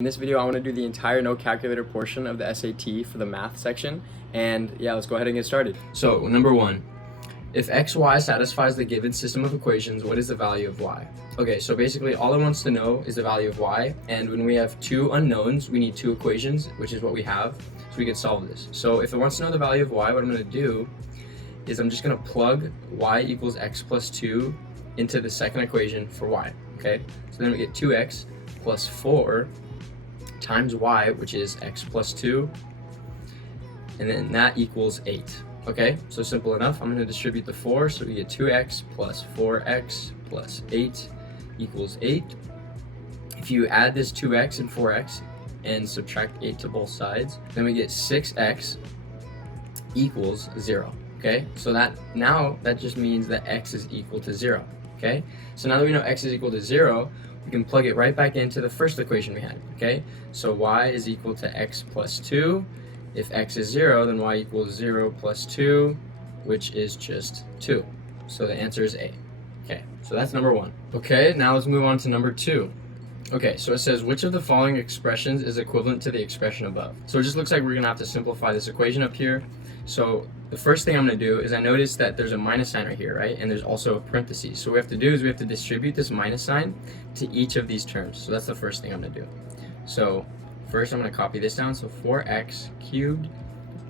In this video, I want to do the entire no calculator portion of the SAT for the math section. And yeah, let's go ahead and get started. So number one, if xy satisfies the given system of equations, what is the value of y? Okay, so basically all it wants to know is the value of y. And when we have two unknowns, we need two equations, which is what we have. So we can solve this. So if it wants to know the value of y, what I'm going to do is I'm just going to plug y equals x plus 2 into the second equation for y. Okay, so then we get 2x plus 4 times y, which is x plus 2, and then that equals 8. Okay, so simple enough. I'm going to distribute the 4, so we get 2x plus 4x plus 8 equals 8. If you add this 2x and 4x and subtract 8 to both sides, then we get 6x equals 0. Okay, so that just means that x is equal to 0. Okay, so now that we know x is equal to 0, we can plug it right back into the first equation we had. Okay, so y is equal to x plus 2. If x is 0, then y equals 0 plus 2, which is just 2. So the answer is A. Okay, so that's number one. Okay, now let's move on to number 2. Okay, so it says, which of the following expressions is equivalent to the expression above? So it just looks like we're going to have to simplify this equation up here. So the first thing I'm going to do is I notice that there's a minus sign right here, right? And there's also a parenthesis. So what we have to do is we have to distribute this minus sign to each of these terms. So that's the first thing I'm going to do. So first I'm going to copy this down. So 4x cubed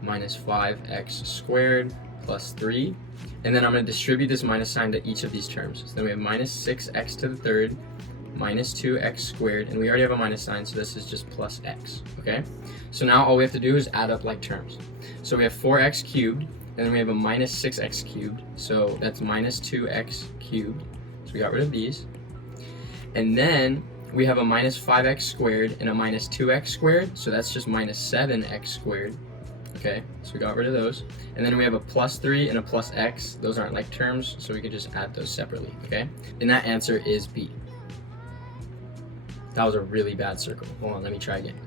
minus 5x squared plus 3. And then I'm going to distribute this minus sign to each of these terms. So then we have minus 6x to the third minus 2x squared, and we already have a minus sign, so this is just plus x. Okay, so now all we have to do is add up like terms. So we have 4x cubed, and then we have a minus 6x cubed, so that's minus 2x cubed, so we got rid of these. And then we have a minus 5x squared and a minus 2x squared, so that's just minus 7x squared. Okay, so we got rid of those. And then we have a plus 3 and a plus x. Those aren't like terms, so we could just add those separately. Okay, and that answer is B. That was a really bad circle. Hold on, let me try again.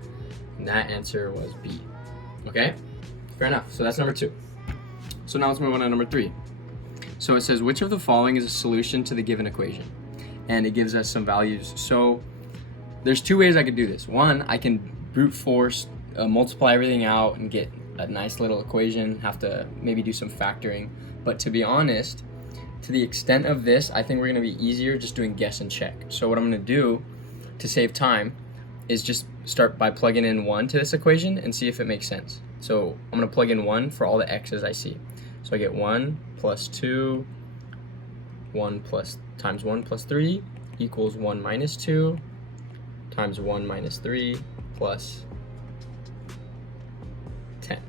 And that answer was B. Okay, fair enough. So that's number 2. So now let's move on to number 3. So it says, which of the following is a solution to the given equation? And it gives us some values. So there's two ways I could do this. One, I can brute force, multiply everything out and get a nice little equation, have to maybe do some factoring. But to be honest, to the extent of this, I think we're going to be easier just doing guess and check. So what I'm going to do to save time is just start by plugging in 1 to this equation and see if it makes sense. So I'm going to plug in 1 for all the x's I see. So I get 1 plus 2, 1 plus times 1 plus 3 equals 1 minus 2 times 1 minus 3 plus 10.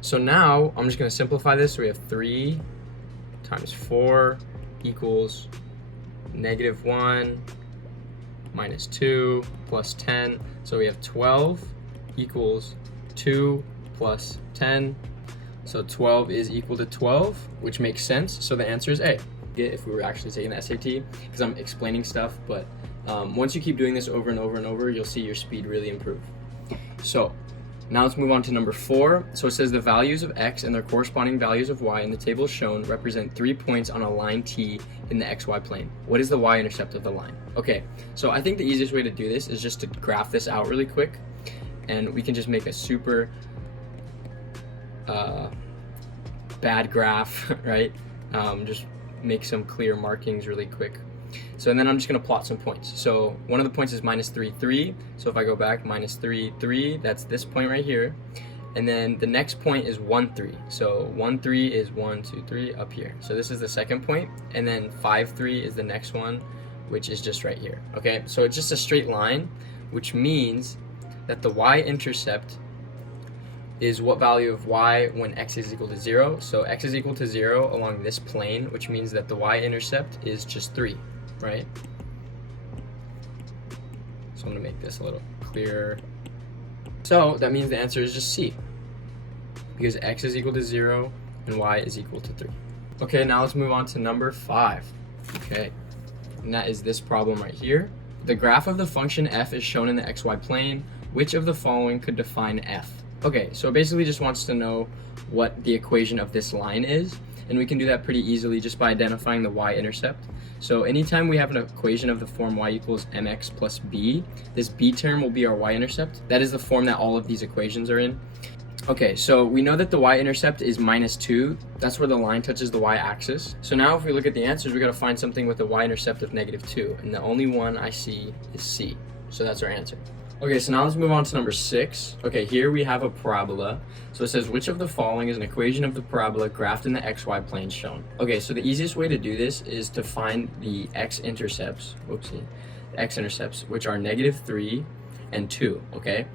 So now I'm just going to simplify this. So we have 3 times 4 equals negative 1 minus 2 plus 10. So we have 12 equals 2 plus 10. So 12 is equal to 12, which makes sense. So the answer is A. If we were actually taking the SAT, because I'm explaining stuff, but once you keep doing this over and over and over, you'll see your speed really improve. So now let's move on to number 4. So it says the values of x and their corresponding values of y in the table shown represent 3 points on a line T in the xy plane. What is the y-intercept of the line? Okay, so I think the easiest way to do this is just to graph this out really quick, and we can just make a super bad graph, right? Just make some clear markings really quick. So and then I'm just going to plot some points. So one of the points is minus 3, 3. So if I go back, minus 3, 3, that's this point right here. And then the next point is 1, 3. So 1, 3 is 1, 2, 3 up here. So this is the second point. And then 5, 3 is the next one, which is just right here. Okay, so it's just a straight line, which means that the y-intercept is what value of y when x is equal to 0. So x is equal to 0 along this plane, which means that the y-intercept is just 3. Right? So I'm going to make this a little clearer. So that means the answer is just C, because x is equal to 0 and y is equal to 3. Okay, now let's move on to number 5. Okay, and that is this problem right here. The graph of the function f is shown in the xy plane. Which of the following could define f? Okay, so it basically just wants to know what the equation of this line is, and we can do that pretty easily just by identifying the y-intercept. So anytime we have an equation of the form y equals mx plus b, this b term will be our y-intercept. That is the form that all of these equations are in. Okay, so we know that the y-intercept is -2. That's where the line touches the y-axis. So now if we look at the answers, we gotta find something with a y-intercept of -2, and the only one I see is C. So that's our answer. Okay, so now let's move on to number 6. Okay, here we have a parabola. So it says, which of the following is an equation of the parabola graphed in the xy plane shown? Okay, so the easiest way to do this is to find the x-intercepts, which are -3 and 2, okay?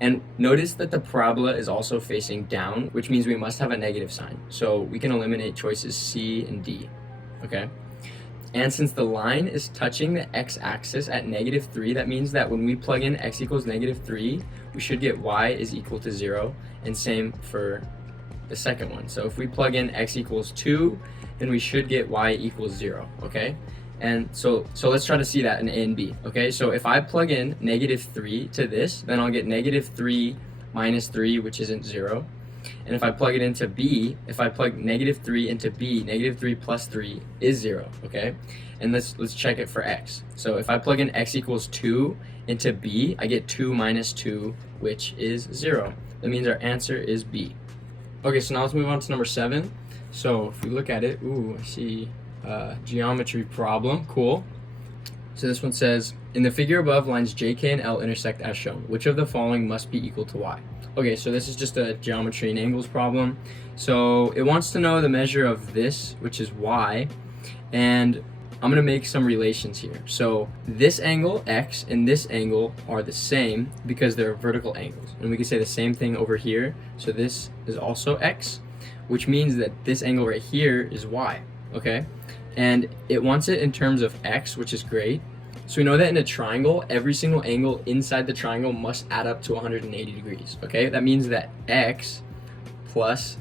And notice that the parabola is also facing down, which means we must have a negative sign. So we can eliminate choices C and D, okay? And since the line is touching the x-axis at -3, that means that when we plug in x equals -3, we should get y is equal to 0, and same for the second one. So if we plug in x equals 2, then we should get y equals 0, okay? And so let's try to see that in A and B, okay? So if I plug in -3 to this, then I'll get -3 minus 3, which isn't 0. And if I plug it into B, if I plug -3 into B, -3 plus 3 is 0, okay? And let's check it for x. So if I plug in x equals 2 into B, I get 2 minus 2, which is 0. That means our answer is B. Okay, so now let's move on to number 7. So if we look at it, I see geometry problem, cool. So this one says, in the figure above, lines J, K, and L intersect as shown. Which of the following must be equal to y? Okay, so this is just a geometry and angles problem. So it wants to know the measure of this, which is y, and I'm gonna make some relations here. So this angle, x, and this angle are the same because they're vertical angles. And we can say the same thing over here. So this is also x, which means that this angle right here is y, okay? And it wants it in terms of x, which is great. So we know that in a triangle, every single angle inside the triangle must add up to 180 degrees, okay? That means that x plus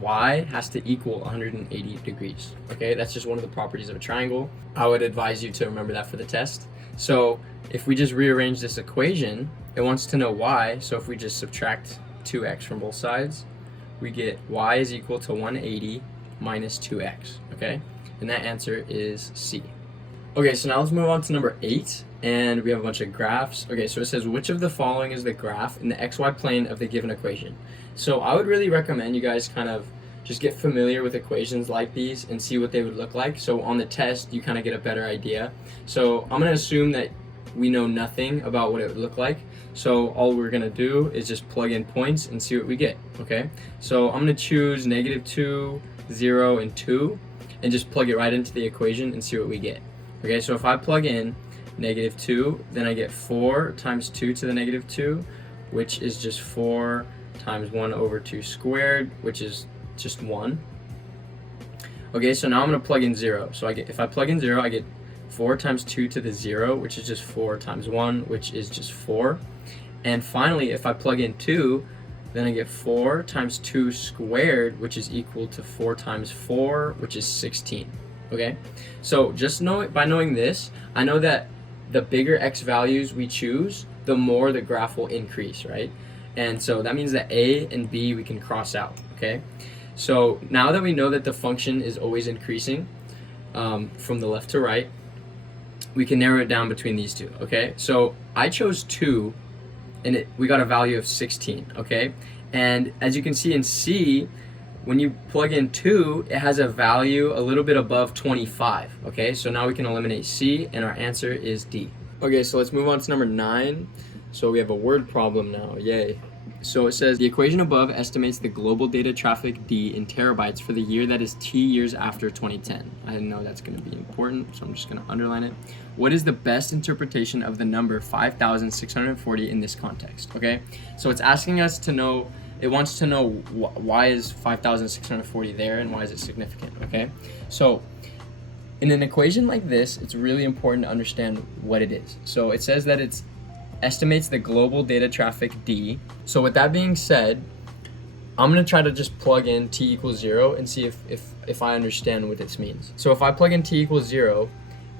y has to equal 180 degrees, okay? That's just one of the properties of a triangle. I would advise you to remember that for the test. So if we just rearrange this equation, it wants to know y, so if we just subtract 2x from both sides, we get y is equal to 180 minus 2x, okay? And that answer is C. Okay, so now let's move on to number 8, and we have a bunch of graphs. Okay, so it says, which of the following is the graph in the xy plane of the given equation? So I would really recommend you guys kind of just get familiar with equations like these and see what they would look like. So on the test, you kind of get a better idea. So I'm gonna assume that we know nothing about what it would look like. So all we're gonna do is just plug in points and see what we get, okay? So I'm gonna choose -2, 0, and 2, and just plug it right into the equation and see what we get. Okay, so if I plug in -2, then I get 4 times 2 to the -2, which is just 4 times 1 over 2 squared, which is just 1. Okay, so now I'm gonna plug in 0. So if I plug in 0, I get 4 times 2 to the 0, which is just 4 times 1, which is just 4. And finally, if I plug in 2, then I get 4 times 2 squared, which is equal to 4 times 4, which is 16. Okay, so just by knowing this, I know that the bigger x values we choose, the more the graph will increase, right? And so that means that A and B we can cross out, okay? So now that we know that the function is always increasing from the left to right, we can narrow it down between these two, okay? So I chose 2, and we got a value of 16, okay? And as you can see in C, when you plug in 2, it has a value a little bit above 25, okay? So now we can eliminate C, and our answer is D. Okay, so let's move on to number 9. So we have a word problem now, yay. So it says, the equation above estimates the global data traffic D in terabytes for the year that is T years after 2010. I know that's gonna be important, so I'm just gonna underline it. What is the best interpretation of the number 5,640 in this context, okay? So it's asking us to know, it wants to know why is 5,640 there and why is it significant, okay? So in an equation like this, it's really important to understand what it is. So it says that it's estimates the global data traffic D. So with that being said, I'm gonna try to just plug in T equals 0 and see if I understand what this means. So if I plug in T equals 0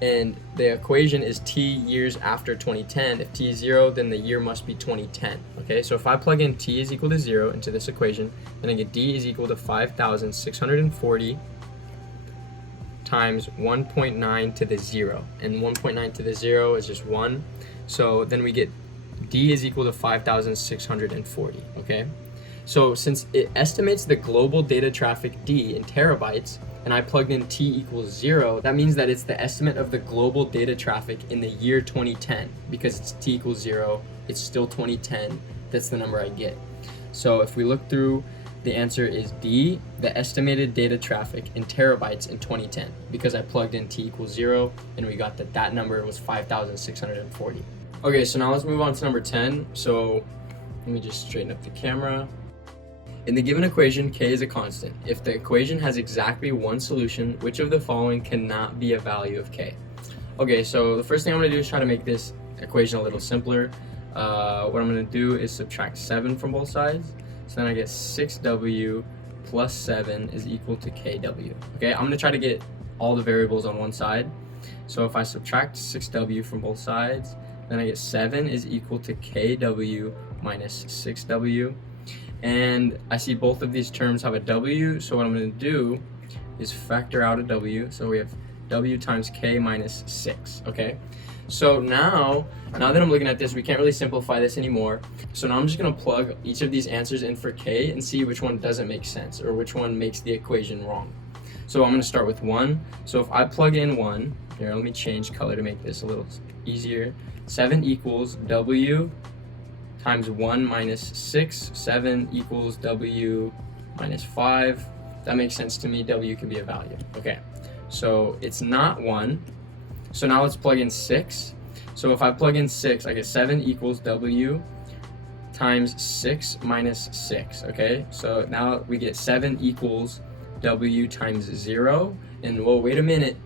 and the equation is T years after 2010, if T is 0, then the year must be 2010, okay? So if I plug in T is equal to 0 into this equation, then I get D is equal to 5,640 times 1.9 to the 0. And 1.9 to the 0 is just 1. So then we get D is equal to 5,640, okay? So since it estimates the global data traffic D in terabytes, and I plugged in T equals 0, that means that it's the estimate of the global data traffic in the year 2010. Because it's T equals 0, it's still 2010, that's the number I get. So if we look through, the answer is D, the estimated data traffic in terabytes in 2010, because I plugged in T equals 0, and we got that number was 5,640. Okay, so now let's move on to number 10. So let me just straighten up the camera. In the given equation, k is a constant. If the equation has exactly one solution, which of the following cannot be a value of k? Okay, so the first thing I'm going to do is try to make this equation a little simpler. What I'm going to do is subtract 7 from both sides. So then I get 6w plus 7 is equal to kw. Okay, I'm going to try to get all the variables on one side. So if I subtract 6w from both sides, then I get 7 is equal to kw minus 6w. And I see both of these terms have a w, so what I'm going to do is factor out a w. So we have w times k minus 6, okay? So now that I'm looking at this, we can't really simplify this anymore. So now I'm just going to plug each of these answers in for k and see which one doesn't make sense or which one makes the equation wrong. So I'm going to start with 1. So if I plug in 1, here, let me change color to make this a little easier. 7 equals w times 1 minus 6. 7 equals w minus 5. That makes sense to me. W can be a value. Okay, so it's not 1. So now let's plug in 6. So if I plug in 6, I get 7 equals w times 6 minus 6. Okay, so now we get 7 equals w times 0. And well, wait a minute.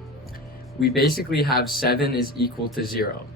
We basically have 7 is equal to 0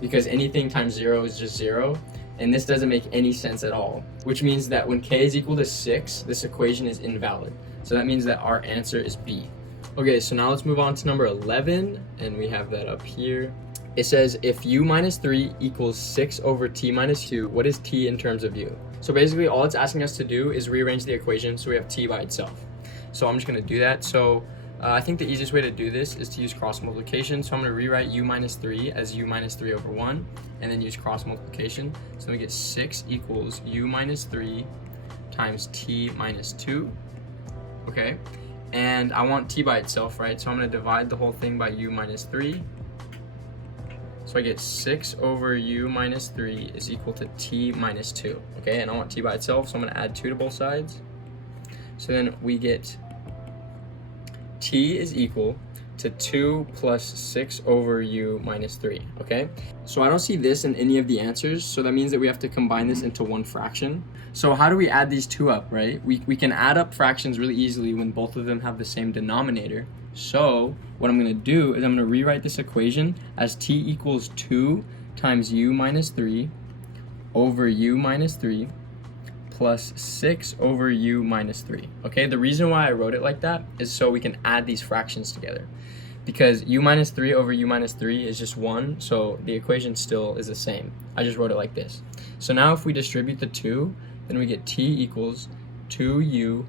because anything times 0 is just 0. And this doesn't make any sense at all, which means that when k is equal to 6, this equation is invalid. So that means that our answer is B. Okay, so now let's move on to number 11, and we have that up here. It says, if u minus 3 equals 6 over t minus 2, what is t in terms of u? So basically all it's asking us to do is rearrange the equation so we have t by itself. So I'm just going to do that. So I think the easiest way to do this is to use cross multiplication. So I'm going to rewrite u minus 3 as u minus 3 over 1, and then use cross multiplication. So we get 6 equals u minus 3 times t minus 2. Okay, and I want t by itself, right? So I'm going to divide the whole thing by u minus 3. So I get 6 over u minus 3 is equal to t minus 2. Okay, and I want t by itself, so I'm going to add 2 to both sides. So then we get t is equal to 2 plus 6 over u minus 3, okay? So I don't see this in any of the answers, so that means that we have to combine this into one fraction. So how do we add these two up, right? We can add up fractions really easily when both of them have the same denominator. So what I'm going to do is I'm going to rewrite this equation as t equals 2 times u minus 3 over u minus 3 plus 6 over u minus 3. Okay, the reason why I wrote it like that is so we can add these fractions together. Because u minus 3 over u minus 3 is just 1, so the equation still is the same. I just wrote it like this. So now if we distribute the 2, then we get t equals 2u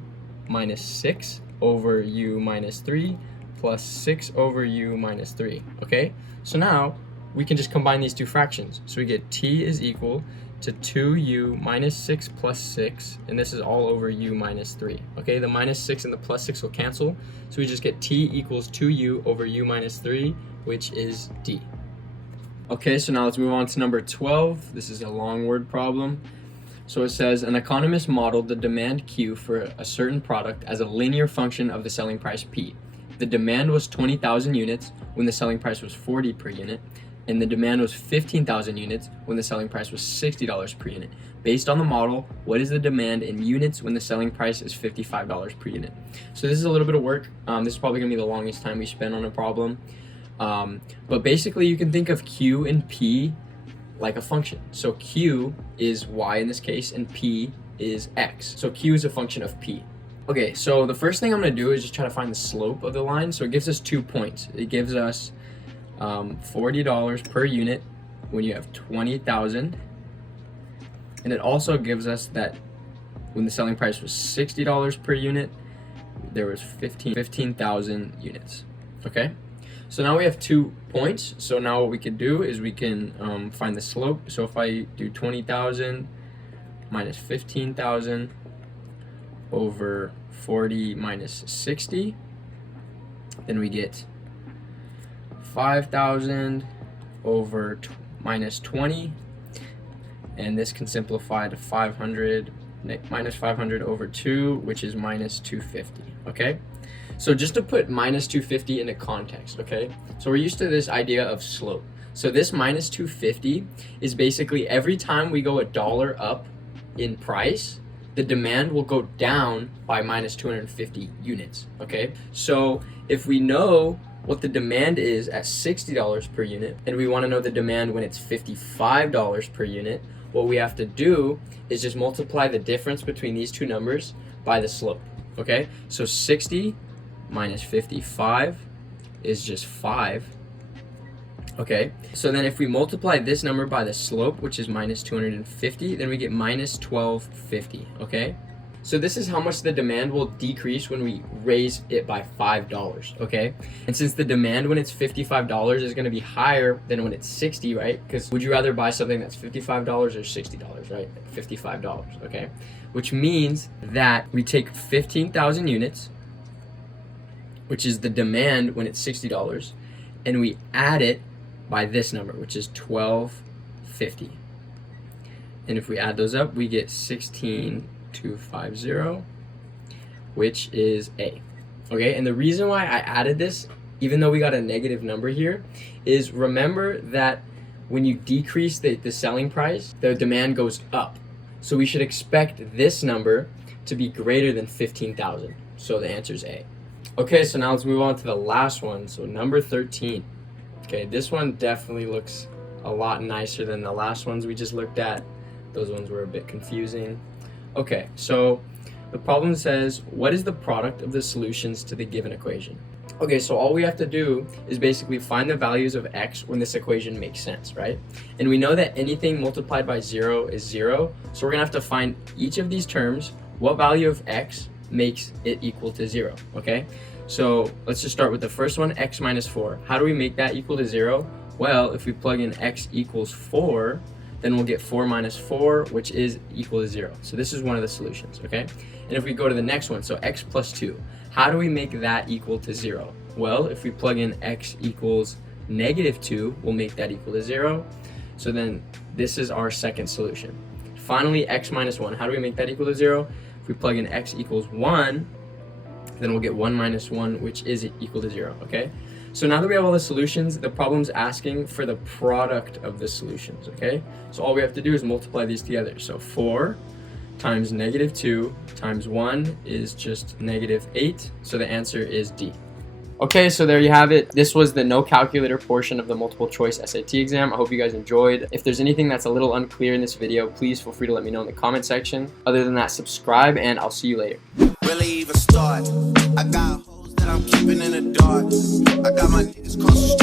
minus 6 over u minus 3 plus 6 over u minus 3. Okay, so now we can just combine these two fractions. So we get t is equal to 2u minus 6 plus 6, and this is all over u minus 3. Okay, the minus 6 and the plus 6 will cancel, so we just get t equals 2u over u minus 3, which is D. Okay, so now let's move on to number 12. This is a long word problem. So it says, an economist modeled the demand Q for a certain product as a linear function of the selling price P. The demand was 20,000 units when the selling price was 40 per unit, and the demand was 15,000 units when the selling price was $60 per unit. Based on the model, what is the demand in units when the selling price is $55 per unit? So this is a little bit of work. This is probably gonna be the longest time we spend on a problem. But basically you can think of Q and P like a function. So Q is Y in this case, and P is X. So Q is a function of P. Okay, so the first thing I'm gonna do is just try to find the slope of the line. So it gives us 2 points. It gives us $40 per unit when you have 20,000, and it also gives us that when the selling price was $60 per unit, there was 15,000 units. Okay, so now we have 2 points. So now what we could do is we can find the slope. So if I do 20,000 minus 15,000 over 40 minus 60, then we get 5,000 over minus 20, and this can simplify to 500 minus 500 over 2, which is minus 250. Okay, so just to put minus 250 into context, okay, so we're used to this idea of slope. So this minus 250 is basically every time we go $1 up in price, the demand will go down by minus 250 units. Okay, so if we know what the demand is at $60 per unit, and we want to know the demand when it's $55 per unit, what we have to do is just multiply the difference between these two numbers by the slope. Okay, so 60 minus 55 is just 5. Okay, so then if we multiply this number by the slope, which is minus 250, then we get minus 1250. Okay, so this is how much the demand will decrease when we raise it by $5. Okay, and since the demand when it's $55 is going to be higher than when it's 60, right? Because would you rather buy something that's $55 or $60, right? $55. Okay, which means that we take 15,000 units, which is the demand when it's $60, and we add it by this number, which is 1250. And if we add those up, we get 16,250, which is A. Okay, and the reason why I added this, even though we got a negative number here, is remember that when you decrease the selling price, the demand goes up. So we should expect this number to be greater than 15,000. So the answer is A. Okay, so now let's move on to the last one. So number 13. Okay, this one definitely looks a lot nicer than the last ones we just looked at. Those ones were a bit confusing. Okay, so the problem says, what is the product of the solutions to the given equation? Okay, so all we have to do is basically find the values of x when this equation makes sense, right? And we know that anything multiplied by 0 is 0, so we're gonna have to find each of these terms, what value of x makes it equal to 0, okay? So let's just start with the first one, x minus 4. How do we make that equal to 0? Well, if we plug in x equals 4, then we'll get 4 minus 4, which is equal to 0. So this is one of the solutions, okay? And if we go to the next one, so x plus 2, how do we make that equal to 0? Well, if we plug in x equals negative 2, we'll make that equal to 0. So then this is our second solution. Finally, x minus 1, how do we make that equal to 0? If we plug in x equals 1, then we'll get 1 minus 1, which is equal to 0, okay? So now that we have all the solutions, the problem's asking for the product of the solutions, okay? So all we have to do is multiply these together. So 4 times negative 2 times 1 is just negative 8, so the answer is D. Okay, so there you have it. This was the no calculator portion of the multiple choice SAT exam. I hope you guys enjoyed. If there's anything that's a little unclear in this video, please feel free to let me know in the comment section. Other than that, subscribe, and I'll see you later. Really even start. I got hoes that I'm keeping in the dark. I got my niggas close to